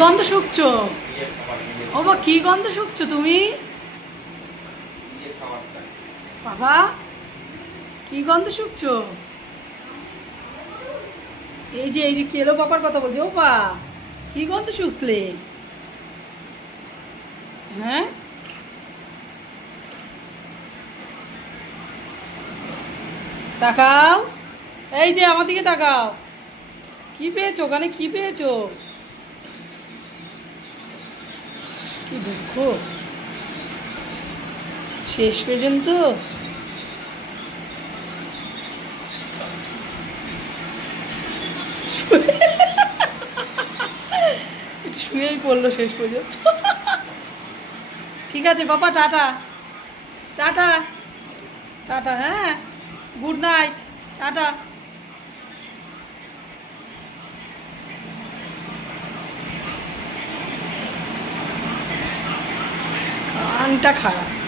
গন্ধ শুকছো? ও বা কি গন্ধ শুকছো তুমি? বাবা কি গন্ধ শুকছো? এই যে কেলো পাপার কথা বলছো। ও বা কি গন্ধ শুকলে? হ্যাঁ, তাকাও। এই যে আমার দিকে তাকাও। কি পেয়েছো ওখানে? কি পেয়েছো? কি দুঃখ শেষ পর্যন্ত। একটু শুয়েই পড়লো শেষ পর্যন্ত। ঠিক আছে বাবা, টাটা। টাটা। টাটা, হ্যাঁ। Good night. টাটা। কানটা খারাপ।